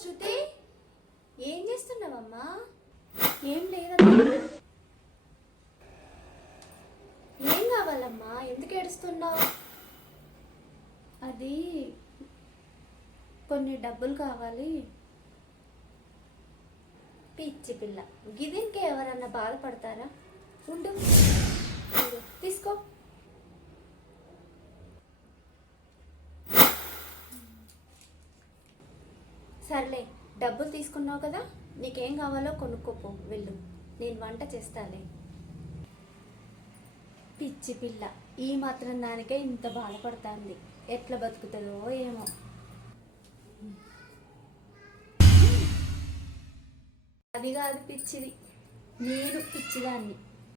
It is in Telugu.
శృతి, ఏం చేస్తున్నావమ్మా? ఏం లేదమ్మా. ఏం కావాలమ్మా? ఎందుకు ఏడుస్తున్నావు? అది కొన్ని డబ్బులు కావాలి. పిచ్చి పిల్ల, గిదింకే ఎవరన్నా బాధపడతారా? ఉండు, తీసుకో. సర్లే, డబ్బులు తీసుకున్నావు కదా, నీకేం కావాలో కొనుక్కోపో, వెళ్ళు, నేను వంట చేస్తాలే. పిచ్చి పిల్ల, ఈ మాత్రం దానికే ఇంత బాధపడుతుంది. ఎట్లా బతుకుతుందో ఏమో. అది కాదు పిచ్చిది, నేను పిచ్చిదాన్ని.